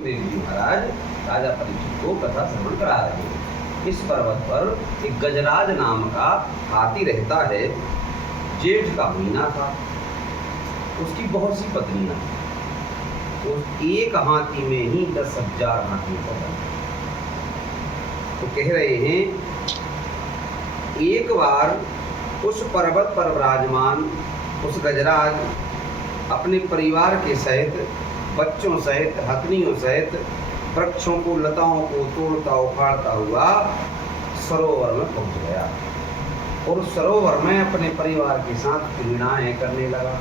देव जी महाराज राजा परीक्षित को कथा श्रवण करा रहे हैं। इस पर्वत पर एक गजराज नाम का हाथी रहता है। जेठ का महीना था। उसकी बहुत सी पत्नियां, तो एक हाथी में ही 10,000 हाथी पकड़। तो कह रहे हैं एक बार उस पर्वत पर विराजमान उस गजराज अपने परिवार के सहित, बच्चों सहित, हथनियों सहित वृक्षों को, लताओं को तोड़ता उखाड़ता हुआ सरोवर में पहुंच गया और सरोवर में अपने परिवार के साथ क्रीड़ाएं करने लगा।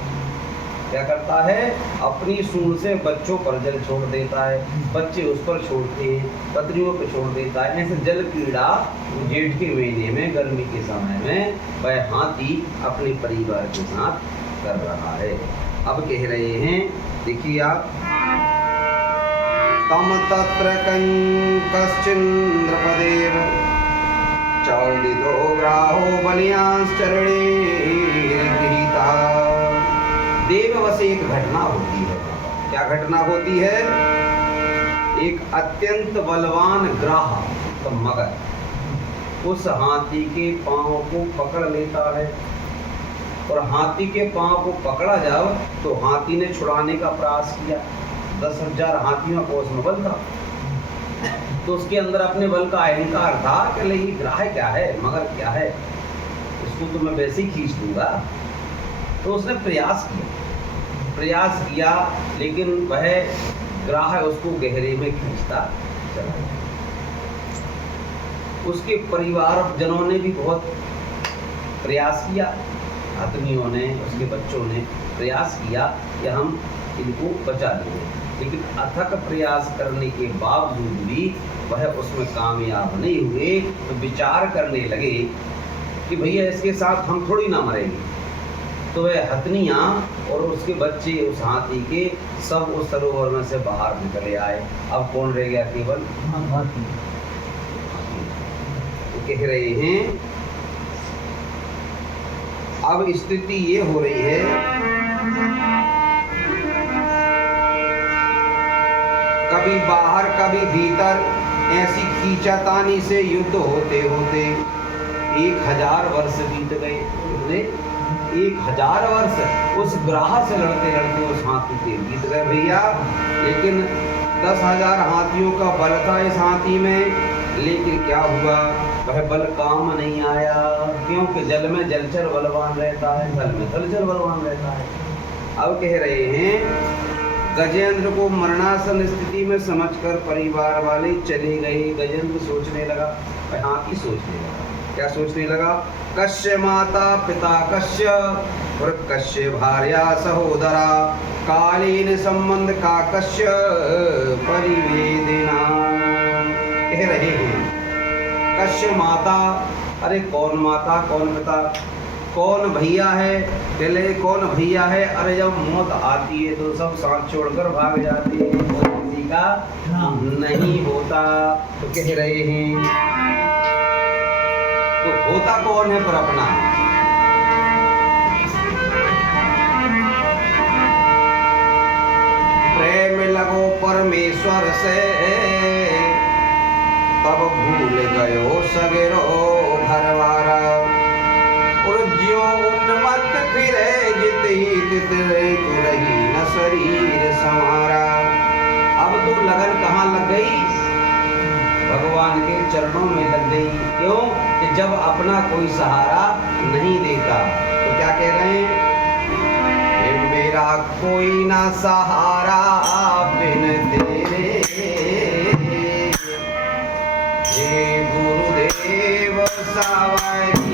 क्या करता है? अपनी सूंड से बच्चों पर जल छोड़ देता है, बच्चे उस पर छोड़ते हैं, पत्नियों पर छोड़ देता है। ऐसे जल क्रीड़ा जेठ के महीने में, गर्मी के समय में वह हाथी अपने परिवार के साथ कर रहा है। अब कह रहे हैं, देखिए आप, तम तत्र कश्चिन्द्रपदेव चौदितो ग्राहो बलियांश्चरणे गृहीता। देववश एक घटना होती है। क्या घटना होती है? एक अत्यंत बलवान ग्राह, तो मगर उस हाथी के पांव को पकड़ लेता है और हाथी के पांव को पकड़ा जाओ तो हाथी ने छुड़ाने का प्रयास किया। 10,000 हाथियों को उसमें बल था, तो उसके अंदर अपने बल का अहंकार था कि ये ग्राह क्या है, मगर क्या है, इसको तो मैं वैसे ही खींच लूंगा। तो उसने प्रयास किया, लेकिन वह ग्राह उसको गहरे में खींचता चला गया। उसके परिवार जनों ने भी बहुत प्रयास किया, हथनियों ने, उसके बच्चों ने प्रयास किया कि हम इनको बचा लेंगे, लेकिन अथक प्रयास करने के बावजूद भी वह उसमें कामयाब नहीं हुए। तो विचार करने लगे कि भैया इसके साथ हम थोड़ी ना मरेंगे। तो वह हथनियाँ और उसके बच्चे उस हाथी के सब उस सरोवर में से बाहर निकले आए। अब कौन रह गया? केवल हाथी। तो कह रहे हैं अब स्थिति ये हो रही है, कभी बाहर कभी भीतर, ऐसी खींचातानी से युद्ध होते होते 1000 वर्ष बीत गए। 1000 वर्ष उस ग्राह से लड़ते लड़ते उस हाथी के बीत गए भैया। लेकिन 10,000 हाथियों का बल था इस हाथी में, लेकिन क्या हुआ? वह बल काम नहीं आया, क्योंकि जल में जलचर बलवान रहता है, थल में थलचर बलवान रहता है। अब कह रहे हैं गजेंद्र को मरणासन स्थिति में समझकर परिवार वाले चले गए। गजेंद्र सोचने लगा, वह हाथी सोचने लगा। क्या सोचने लगा? कश्य माता पिता कश्य और कश्य भार्या सहोदरा, कालीन संबंध का कश्य परिवेदना। कह रहे हैं कश्य माता, अरे कौन माता कौन पिता, कौन भैया है? पहले कौन भैया है? अरे जब मौत आती है तो सब साथ छोड़कर भाग जाते हैं, किसी का नहीं होता। तो कह रहे हैं तो होता कौन है पर अपना? प्रेम लगो परमेश्वर से, तब भूल गयो सगेरो घरवारा। और ज्यों उन्मत्त फिरे जित ही तित रही न शरीर संवारा। अब तो लगन कहाँ लग गई? भगवान के चरणों में लग गई। क्यों? कि जब अपना कोई सहारा नहीं देता। तो क्या कह रहे हैं? मेरा कोई ना सहारा बिन तेरे, हे गुरुदेव सवारी